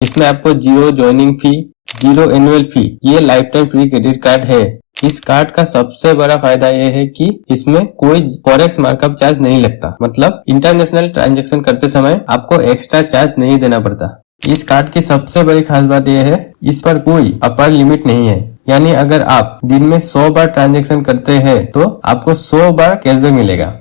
इसमें आपको zero joining fee, zero annual fee, ये life time free credit card है। इस कार्ड का सबसे बड़ा फायदा यह है कि इसमें कोई फॉरेक्स मार्कअप चार्ज नहीं लगता, मतलब इंटरनेशनल ट्रांजैक्शन करते समय आपको एक्स्ट्रा चार्ज नहीं देना पड़ता। इस कार्ड की सबसे बड़ी खास बात यह है, इस पर कोई अपर लिमिट नहीं है, यानी अगर आप दिन में 100 बार ट्रांजैक्शन करते हैं तो आपको 100 बार कैशबैक मिलेगा।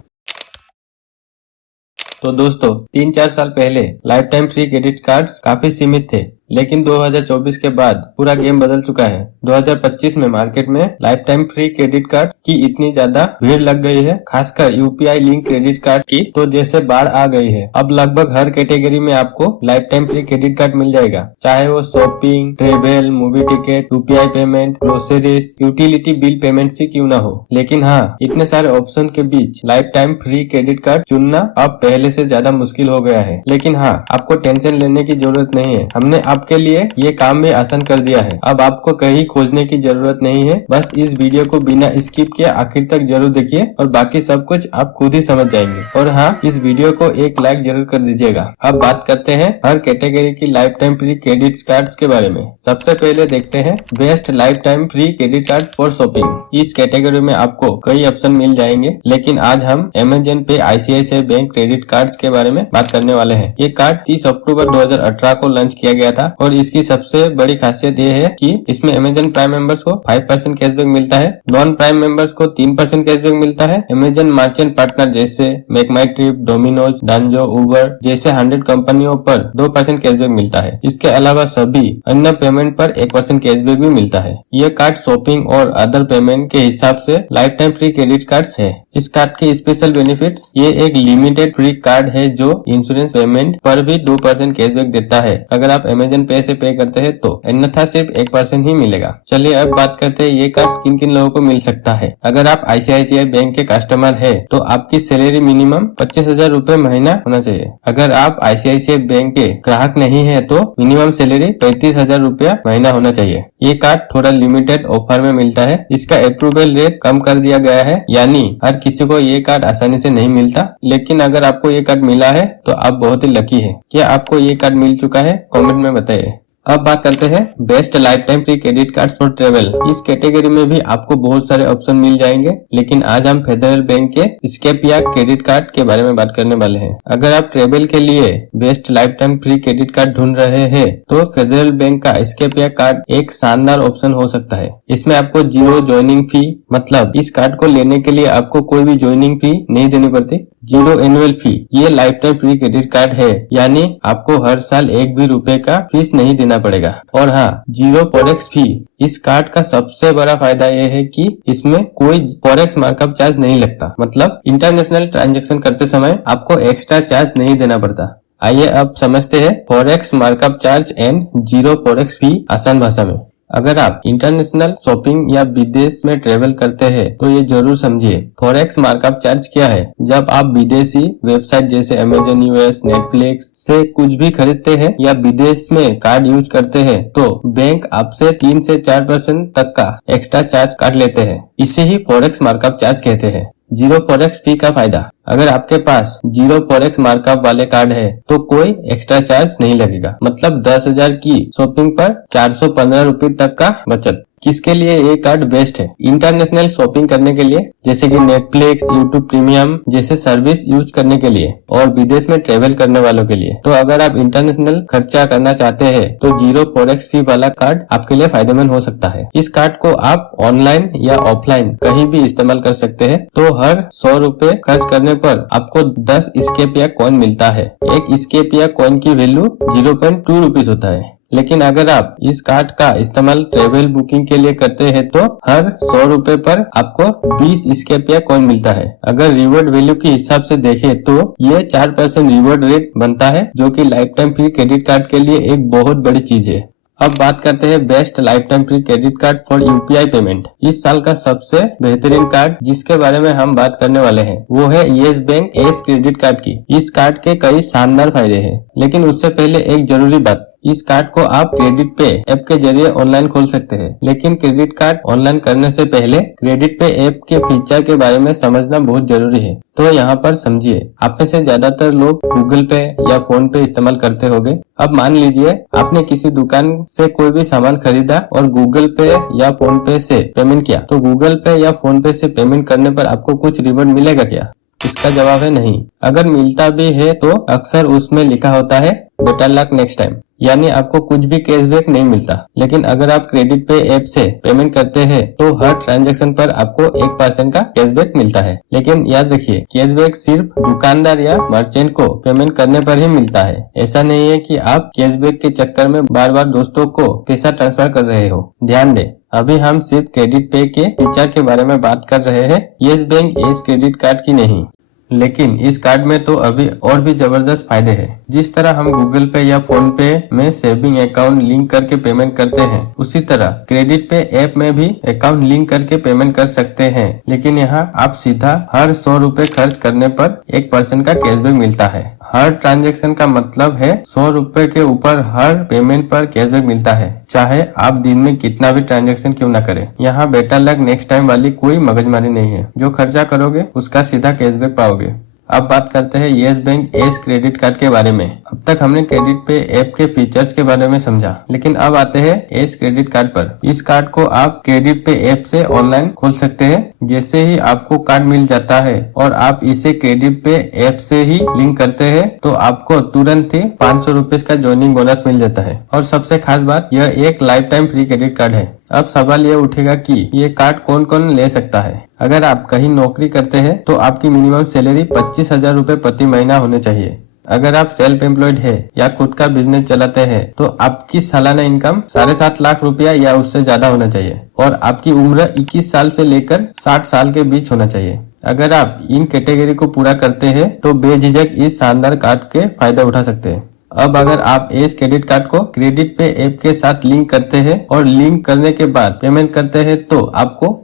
तो दोस्तों 3-4 साल पहले life time free credit cards काफी सीमित थे, लेकिन 2024 के बाद पूरा गेम बदल चुका है। 2025 में मार्केट में life time free credit card की इतनी ज्यादा भीड़ लग गई है, खासकर यूपीआई लिंक क्रेडिट कार्ड की तो जैसे बाढ़ आ गई है। अब लगभग हर कैटेगरी में आपको life time free credit card मिल जाएगा, चाहे वो shopping, travel, movie ticket, UPI payment, groceries, utility bill payment से क्यों ना हो। लेकिन हाँ, इतने सारे ऑप्शन के बीच life time free credit card चुनना अब पहले से ज्यादा मुश्किल हो गया है। लेकिन हाँ, आपको टेंशन लेने की जरूरत नहीं है, हमने आपके लिए ये काम भी आसान कर दिया है। अब आपको कहीं खोजने की जरूरत नहीं है, बस इस वीडियो को बिना स्किप किए आखिर तक जरूर देखिए और बाकी सब कुछ आप खुद ही समझ जाएंगे। और हाँ, इस वीडियो को एक लाइक जरूर कर दीजिएगा। अब बात करते हैं हर कैटेगरी की life time free credit cards के बारे में। सबसे पहले देखते हैं best life time free credit card for shopping. इस कैटेगरी में आपको कई ऑप्शन मिल जाएंगे, लेकिन आज हम अमेजन पे आईसीआईसीआई बैंक क्रेडिट कार्ड्स के बारे में बात करने वाले हैं। ये कार्ड 30 अक्टूबर 2018 को लॉन्च किया गया था और इसकी सबसे बड़ी खासियत ये है कि इसमें अमेजन प्राइम मेंबर्स को 5% कैशबैक मिलता है, नॉन प्राइम मेंबर्स को 3% कैशबैक मिलता है। अमेजन मर्चेंट पार्टनर जैसे मेक माई ट्रिप, डोमिनोज, डांजो, उबर जैसे 100 कंपनियों पर 2% कैशबैक मिलता है। इसके अलावा सभी अन्य पेमेंट पर 1% कैशबैक भी मिलता है। ये कार्ड शॉपिंग और अदर पेमेंट के हिसाब से life time free credit card है। इस कार्ड के स्पेशल बेनिफिट्स, ये एक लिमिटेड फ्री कार्ड है जो इंश्योरेंस पेमेंट पर भी 2% कैशबैक देता है अगर आप अमेजन पे से पे करते हैं तो, अन्यथा सिर्फ 1% ही मिलेगा। चलिए अब बात करते हैं ये कार्ड किन किन लोगों को मिल सकता है। अगर आप आईसीआईसीआई बैंक के कस्टमर है तो आपकी सैलरी मिनिमम 25,000 रूपए महीना होना चाहिए। अगर आप आईसीआईसीआई बैंक के ग्राहक नहीं है तो मिनिमम सैलरी 35,000 रूपया महीना होना चाहिए। ये कार्ड थोड़ा लिमिटेड ऑफर में मिलता है, इसका अप्रूवल रेट कम कर दिया गया है, यानी हर किसी को ये कार्ड आसानी से नहीं मिलता। लेकिन अगर आपको ये कार्ड मिला है तो आप बहुत ही लकी है। क्या आपको ये कार्ड मिल चुका है? कमेंट में बताइए। अब बात करते हैं best life time free credit card for travel. इस कैटेगरी में भी आपको बहुत सारे ऑप्शन मिल जाएंगे, लेकिन आज हम फेडरल बैंक के स्केप या क्रेडिट कार्ड के बारे में बात करने वाले हैं। अगर आप ट्रेवल के लिए best life time free credit card ढूंढ रहे हैं तो फेडरल बैंक का स्केप या कार्ड एक शानदार ऑप्शन हो सकता है। इसमें आपको जीरो ज्वाइनिंग फी, मतलब इस कार्ड को लेने के लिए आपको कोई भी ज्वाइनिंग फी नहीं देनी पड़ती, जीरो एनुअल फी, ये life time free credit card है, यानी आपको हर साल एक भी रुपए का फीस नहीं देना पड़ेगा। और हाँ, जीरो फॉरेक्स फी। इस कार्ड का सबसे बड़ा फायदा यह है कि इसमें कोई फॉरेक्स मार्कअप चार्ज नहीं लगता, मतलब इंटरनेशनल ट्रांजैक्शन करते समय आपको एक्स्ट्रा चार्ज नहीं देना पड़ता। आइए अब समझते हैं forex markup charge and zero forex fee आसान भाषा में। अगर आप इंटरनेशनल शॉपिंग या विदेश में ट्रेवल करते हैं तो ये जरूर समझिए फॉरेक्स मार्कअप चार्ज क्या है। जब आप विदेशी वेबसाइट जैसे अमेजन यूएस, नेटफ्लिक्स से कुछ भी खरीदते हैं या विदेश में कार्ड यूज करते हैं तो बैंक आपसे 3 से 4% तक का एक्स्ट्रा चार्ज काट लेते हैं। इसे ही फॉरेक्स मार्कअप चार्ज कहते हैं। जीरो फॉरेक्स फी का फायदा, अगर आपके पास जीरो फॉरेक्स मार्कअप वाले कार्ड है तो कोई एक्स्ट्रा चार्ज नहीं लगेगा, मतलब 10,000 की शॉपिंग पर 415 रूपए तक का बचत। किसके लिए ये कार्ड बेस्ट है? इंटरनेशनल शॉपिंग करने के लिए, जैसे कि नेटफ्लिक्स, यूट्यूब प्रीमियम जैसे सर्विस यूज करने के लिए, और विदेश में ट्रेवल करने वालों के लिए। तो अगर आप इंटरनेशनल खर्चा करना चाहते हैं तो जीरो फॉरेक्स फी वाला कार्ड आपके लिए फायदेमंद हो सकता है। इस कार्ड को आप ऑनलाइन या ऑफलाइन कहीं भी इस्तेमाल कर सकते हैं। तो हर 100 रूपए खर्च करने पर आपको 10 स्केप या कॉइन मिलता है। एक स्केप या कॉइन की वैल्यू 0.2 रुपीज होता है। लेकिन अगर आप इस कार्ड का इस्तेमाल ट्रेवल बुकिंग के लिए करते हैं तो हर 100 रूपए पर आपको 20 स्केप या कॉइन मिलता है। अगर रिवॉर्ड वैल्यू के हिसाब से देखें तो ये 4% रिवॉर्ड रेट बनता है, जो कि life time free credit card के लिए एक बहुत बड़ी चीज है। अब बात करते हैं best life time free credit card for UPI payment. इस साल का सबसे बेहतरीन कार्ड जिसके बारे में हम बात करने वाले हैं वो है yes bank S credit card की। इस कार्ड के कई शानदार फायदे हैं, लेकिन उससे पहले एक जरूरी बात, इस कार्ड को आप क्रेडिट पे ऐप के जरिए ऑनलाइन खोल सकते हैं, लेकिन क्रेडिट कार्ड ऑनलाइन करने से पहले क्रेडिट पे ऐप के फीचर के बारे में समझना बहुत जरूरी है। तो यहाँ पर समझिए, आप में से ज्यादातर लोग गूगल पे या फोन पे इस्तेमाल करते होंगे। अब मान लीजिए आपने किसी दुकान से कोई भी सामान खरीदा और गूगल पे या फोन पे से पेमेंट किया, तो गूगल पे या फोन पे से पेमेंट करने पर आपको कुछ रिवॉर्ड मिलेगा क्या? इसका जवाब है नहीं। अगर मिलता भी है तो अक्सर उसमें लिखा होता है बेटर लक नेक्स्ट टाइम, यानी आपको कुछ भी कैशबैक नहीं मिलता। लेकिन अगर आप क्रेडिट पे ऐप से पेमेंट करते हैं तो हर ट्रांजैक्शन पर आपको 1% का कैशबैक मिलता है। लेकिन याद रखिए, कैशबैक सिर्फ दुकानदार या मर्चेंट को पेमेंट करने पर ही मिलता है। ऐसा नहीं है कि आप कैशबैक के चक्कर में बार बार दोस्तों को पैसा ट्रांसफर कर रहे हो। ध्यान दें, अभी हम सिर्फ क्रेडिट पे के फीचर के बारे में बात कर रहे हैं, yes bank yes credit card की नहीं। लेकिन इस कार्ड में तो अभी और भी जबरदस्त फायदे हैं। जिस तरह हम गूगल पे या फोन पे में सेविंग अकाउंट लिंक करके पेमेंट करते हैं, उसी तरह क्रेडिट पे ऐप में भी अकाउंट लिंक करके पेमेंट कर सकते हैं। लेकिन यहाँ आप सीधा हर 100 रुपए खर्च करने पर 1% का कैशबैक मिलता है। हर ट्रांजैक्शन का मतलब है 100 रुपए के ऊपर हर पेमेंट पर कैशबैक मिलता है, चाहे आप दिन में कितना भी ट्रांजैक्शन क्यों ना करें। यहाँ बेटर लक नेक्स्ट टाइम वाली कोई मगजमारी नहीं है। जो खर्चा करोगे उसका सीधा कैशबैक पाओगे। अब बात करते हैं yes bank yes credit card के बारे में। अब तक हमने क्रेडिट पे ऐप के फीचर्स के बारे में समझा, लेकिन अब आते हैं येस क्रेडिट कार्ड पर। इस कार्ड को आप क्रेडिट पे ऐप से ऑनलाइन खोल सकते हैं। जैसे ही आपको कार्ड मिल जाता है और आप इसे क्रेडिट पे ऐप से ही लिंक करते हैं, तो आपको तुरंत ही 500 रुपए का ज्वाइनिंग बोनस मिल जाता है। और सबसे खास बात, यह एक life time free credit card है। अब सवाल यह उठेगा कि ये कार्ड कौन कौन ले सकता है। अगर आप कहीं नौकरी करते हैं तो आपकी मिनिमम सैलरी 25,000 रूपए प्रति महीना होने चाहिए। अगर आप सेल्फ एम्प्लॉयड है या खुद का बिजनेस चलाते हैं तो आपकी सालाना इनकम 7.5 लाख रुपया या उससे ज्यादा होना चाहिए और आपकी उम्र 21 साल से लेकर 60 साल के बीच होना चाहिए। अगर आप इन कैटेगरी को पूरा करते हैं तो बेझिझक इस शानदार कार्ड के फायदा उठा सकते हैं। अब अगर आप इस क्रेडिट कार्ड को क्रेडिट पे ऐप के साथ लिंक करते हैं और लिंक करने के बाद पेमेंट करते हैं तो आपको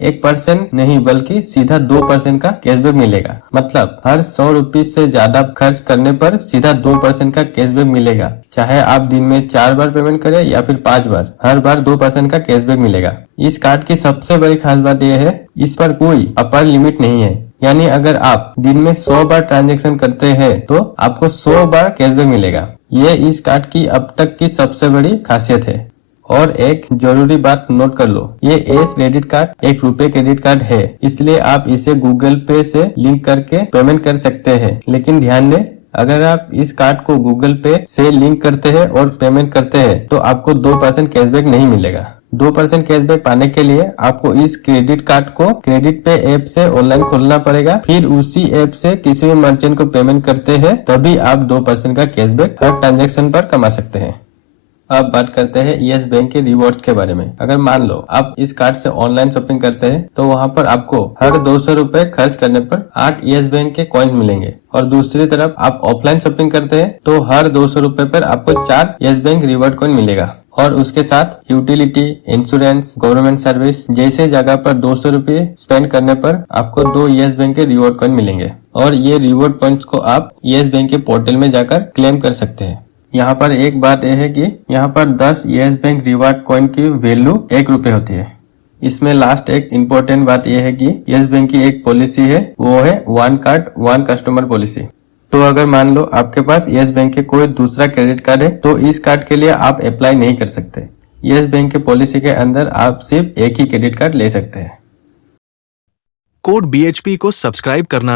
1% नहीं बल्कि सीधा 2% का कैशबैक मिलेगा। मतलब हर 100 रुपए से ज्यादा खर्च करने पर सीधा 2% का कैशबैक मिलेगा। चाहे आप दिन में 4 बार पेमेंट करें या फिर 5 बार, हर बार 2% का कैशबैक मिलेगा। इस कार्ड की सबसे बड़ी खास बात यह है, इस पर कोई अपर लिमिट नहीं है। यानी अगर आप दिन में 100 बार ट्रांजैक्शन करते हैं तो आपको 100 बार कैशबैक मिलेगा। ये इस कार्ड की अब तक की सबसे बड़ी खासियत है। और एक जरूरी बात नोट कर लो, ये एस क्रेडिट कार्ड एक रुपए क्रेडिट कार्ड है, इसलिए आप इसे गूगल पे से लिंक करके पेमेंट कर सकते हैं। लेकिन ध्यान दें, अगर आप इस कार्ड को गूगल पे से लिंक करते हैं और पेमेंट करते हैं तो आपको 2% कैशबैक नहीं मिलेगा। 2% कैशबैक पाने के लिए आपको इस क्रेडिट कार्ड को क्रेडिट पे ऐप से ऑनलाइन खोलना पड़ेगा। फिर उसी ऐप से किसी भी मर्चेंट को पेमेंट करते हैं, तभी आप 2% का कैशबैक हर ट्रांजैक्शन पर कमा सकते हैं। अब बात करते हैं येस बैंक के रिवॉर्ड्स के बारे में। अगर मान लो आप इस कार्ड से ऑनलाइन शॉपिंग करते हैं तो वहाँ पर आपको हर 200 रुपए खर्च करने पर 8 येस बैंक के कॉइन मिलेंगे। और दूसरी तरफ आप ऑफलाइन शॉपिंग करते हैं तो हर 200 रुपए पर आपको 4 येस बैंक रिवॉर्ड कॉइन मिलेगा। और उसके साथ यूटिलिटी, इंश्योरेंस, गवर्नमेंट सर्विस जैसे जगह पर 200 रुपए स्पेंड करने पर आपको 2 येस बैंक के रिवॉर्ड कॉइन मिलेंगे। और ये रिवॉर्ड पॉइंट्स को आप येस बैंक के पोर्टल में जाकर क्लेम कर सकते हैं। यहाँ पर एक बात यह है कि यहाँ पर 10 येस बैंक रिवार्ड कॉइन की वैल्यू 1 रुपए होती है। इसमें लास्ट एक इम्पोर्टेंट बात यह है कि येस बैंक की एक पॉलिसी है, वो है 1 कार्ड 1 कस्टमर पॉलिसी। तो अगर मान लो आपके पास येस बैंक के कोई दूसरा क्रेडिट कार्ड है तो इस कार्ड के लिए आप अप्लाई नहीं कर सकते। येस बैंक के पॉलिसी के अंदर आप सिर्फ एक ही क्रेडिट कार्ड ले सकते हैं। कोड BHP को सब्सक्राइब करना